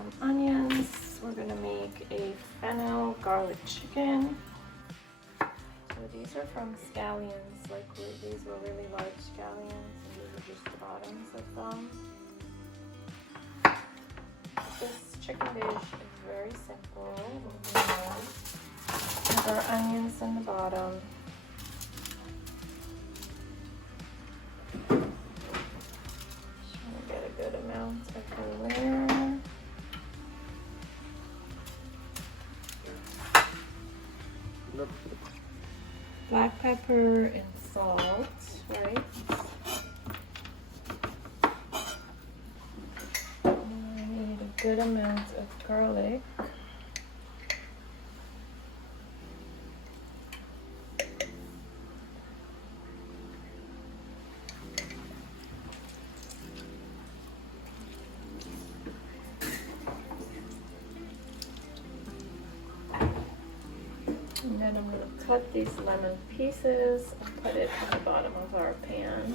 some onions. We're gonna make a fennel garlic chicken. So these are from scallions, these were really large scallions, and these are just the bottoms of them. This chicken dish is very simple. We have our onions in the bottom. Just want to get a good amount everywhere. Black pepper and salt, right? I need a good amount of garlic. And then I'm going to cut these lemon pieces and put it on the bottom of our pan.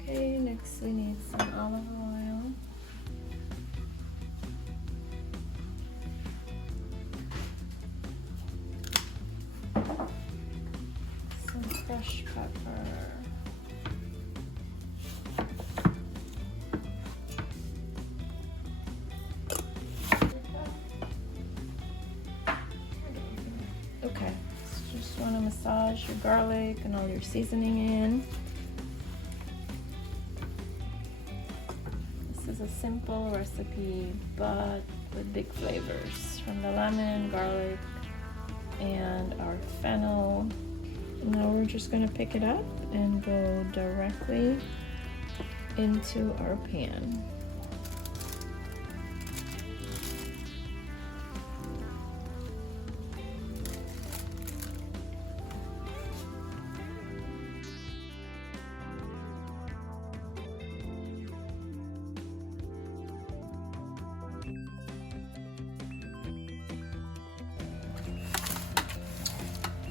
Okay, next we need some olive oil. Some fresh pepper. Okay, so just want to massage your garlic and all your seasoning in. This is a simple recipe, but with big flavors from the lemon, garlic, and our fennel. Now we're just going to pick it up and go directly into our pan.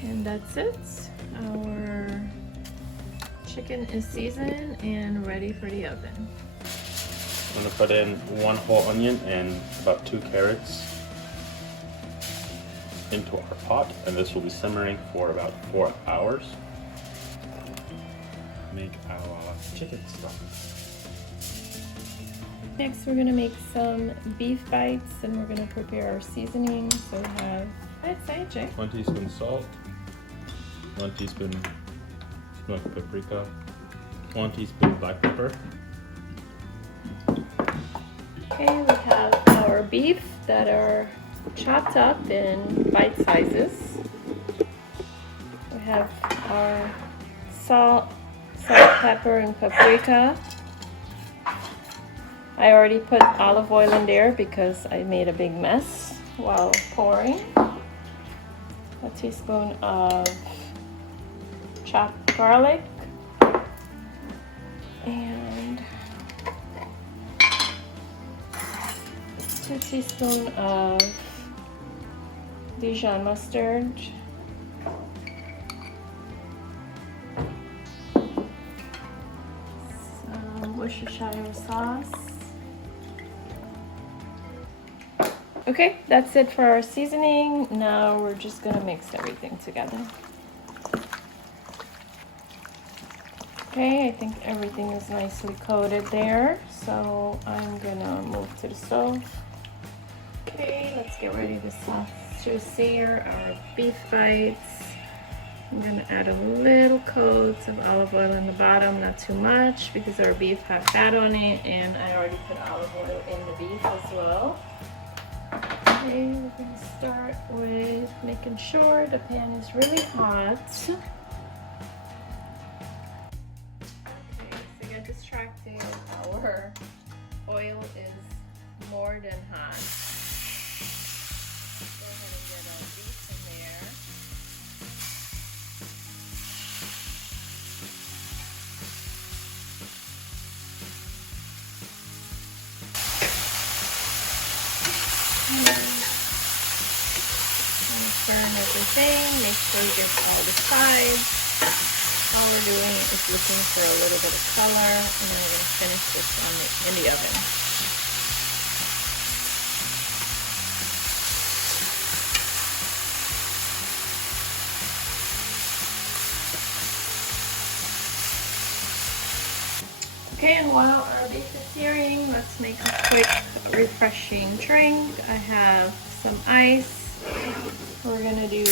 And that's it. Our chicken is seasoned and ready for the oven. I'm gonna put in 1 whole onion and about 2 carrots into our pot, and this will be simmering for about 4 hours. Make our chicken stock. Next, we're gonna make some beef bites, and we're gonna prepare our seasoning. So we have, let's say, Jay. 1 teaspoon salt, 1 teaspoon smoked paprika, 1 teaspoon black pepper. Okay, we have our beef that are chopped up in bite sizes. We have our salt, pepper, and paprika. I already put olive oil in there because I made a big mess while pouring. A teaspoon of chopped garlic and 2 teaspoons of Dijon mustard, some Worcestershire sauce. Okay, that's it for our seasoning. Now we're just gonna mix everything together. Okay, I think everything is nicely coated there, so I'm gonna move to the stove. Okay, let's get ready to sear our beef bites. I'm gonna add a little coat of olive oil in the bottom, not too much because our beef has fat on it, and I already put olive oil in the beef as well. Okay, we're gonna start with making sure the pan is really hot. Distracted, our oil is more than hot. Go ahead and get our beef in there. Turn everything, make sure you get all the sides all we're doing is looking for a little bit of color, and then we're going to finish this in the oven. Okay, and while our beef is searing, let's make a quick refreshing drink. I have some ice. We're gonna do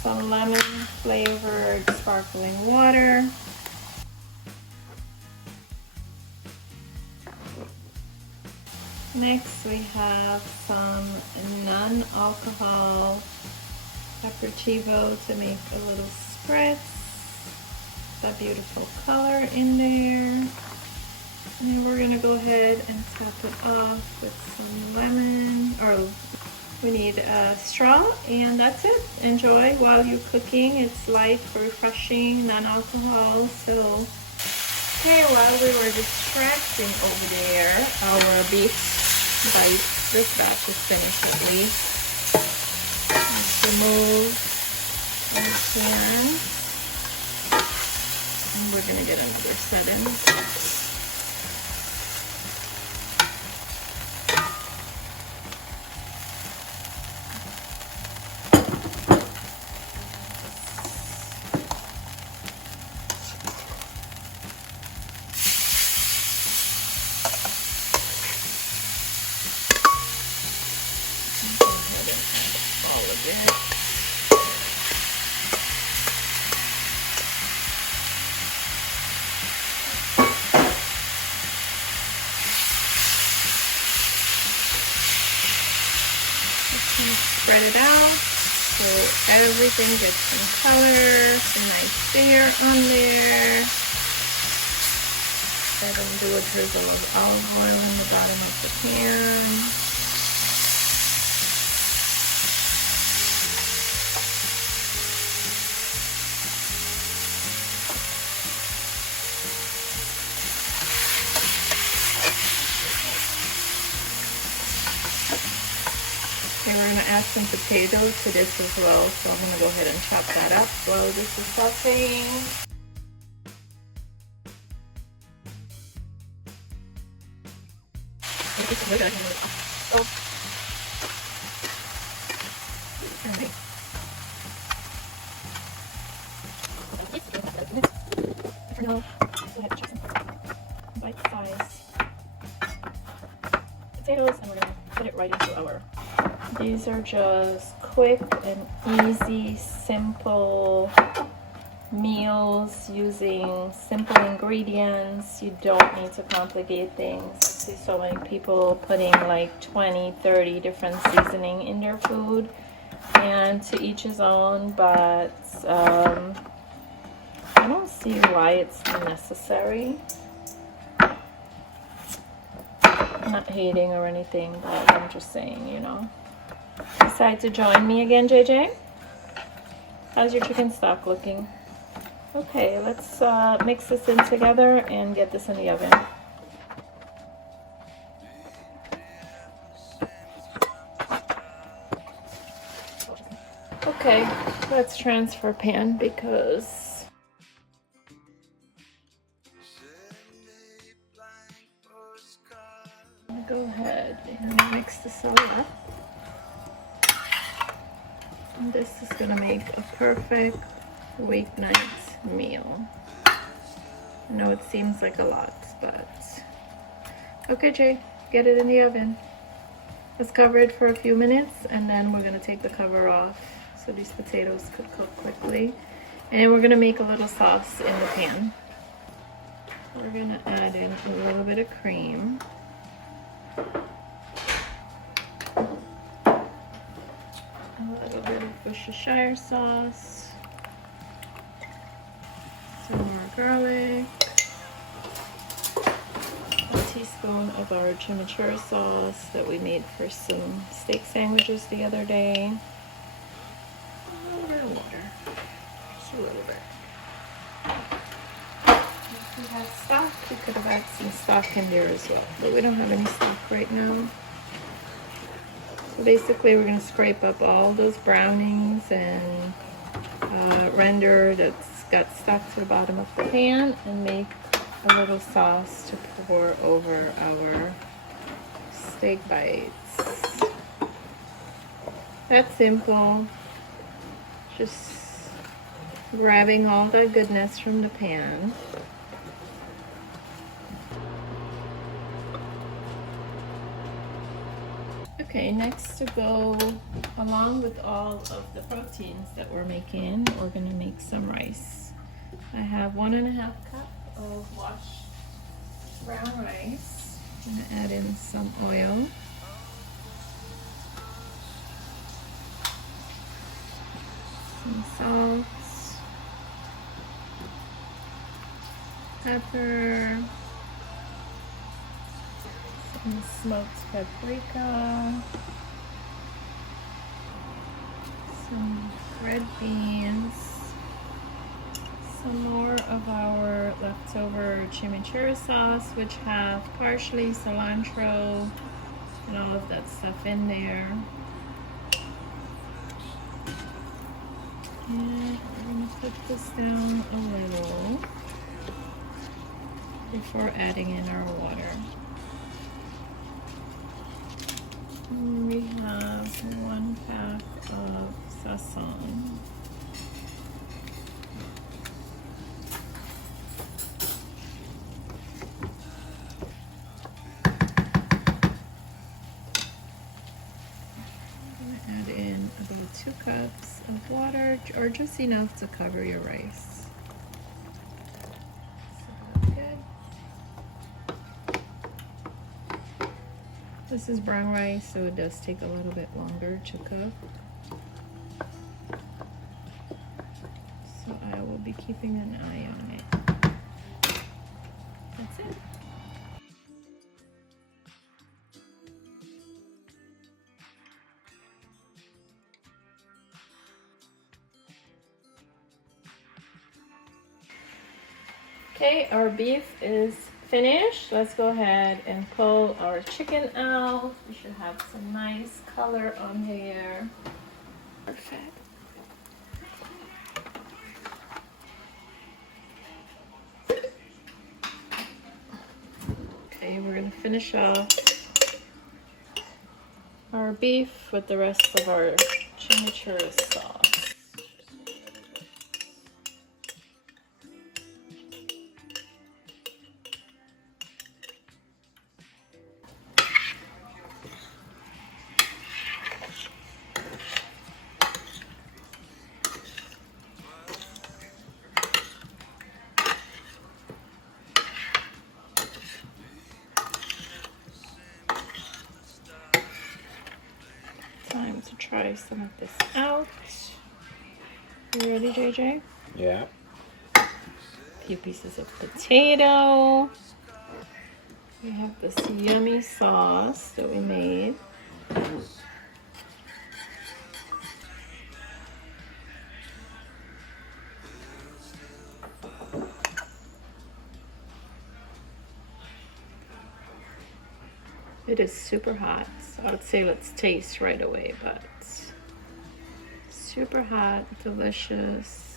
some lemon flavored sparkling water. Next we have some non-alcohol aperitivo to make a little spritz. That beautiful color in there. And then we're gonna go ahead and top it off with some lemon, or we need a straw, and that's it. Enjoy while you're cooking. It's light, refreshing, non-alcohol. So, okay, while we were distracting over there, our beef bites, this batch is finished at least. Let's remove the pan. And we're gonna get another set in. Spread it out so everything gets some color, some nice sear on there. I'm going to do a drizzle of olive oil in the bottom of the pan. Okay, we're going to add some potatoes to this as well, so I'm going to go ahead and chop that up while this is sauteing. Oh. No. Go ahead and chop some bite-sized potatoes, and we're going to put it right into our. These are just quick and easy, simple meals using simple ingredients. You don't need to complicate things. I see so many people putting like 20, 30 different seasoning in their food, and to each his own, but I don't see why it's necessary. I'm not hating or anything, but I'm just saying, you know. Decide to join me again, JJ? How's your chicken stock looking? Okay, let's mix this in together and get this in the oven. Okay, let's transfer pan because I'm gonna go ahead and mix this all up. And this is gonna make a perfect weeknight meal. I know it seems like a lot, but okay, Jay, get it in the oven. Let's cover it for a few minutes, and then we're gonna take the cover off so these potatoes could cook quickly. And we're gonna make a little sauce in the pan. We're gonna add in a little bit of cream. A little bit of Worcestershire sauce, some more garlic, a teaspoon of our chimichurri sauce that we made for some steak sandwiches the other day, a little bit of water, just a little bit. If we had stock, we could have had some stock in there as well, but we don't have any stock right now. So basically we're going to scrape up all those brownings and render that's got stuck to the bottom of the pan and make a little sauce to pour over our steak bites. That's simple. Just grabbing all the goodness from the pan. Okay, next to go along with all of the proteins that we're making, we're gonna make some rice. I have 1.5 cups of washed brown rice. I'm gonna add in some oil. Some salt, pepper, some smoked paprika, some red beans, some more of our leftover chimichurri sauce, which have parsley, cilantro, and all of that stuff in there. And we're going to put this down a little before adding in our water. And we have 1 pack of sazon. Add in about 2 cups of water, or just enough to cover your rice. So that's good. This is brown rice, so it does take a little bit longer to cook. So I will be keeping an eye on it. That's it. Okay, our beef is finished. Let's go ahead and pull our chicken out. We should have some nice color on here. Perfect. Okay, we're gonna finish off our beef with the rest of our chimichurri sauce. Time to try some of this out. You ready, JJ? Yeah. A few pieces of potato. We have this yummy sauce that we made. It is super hot, so I would say let's taste right away, but super hot, delicious.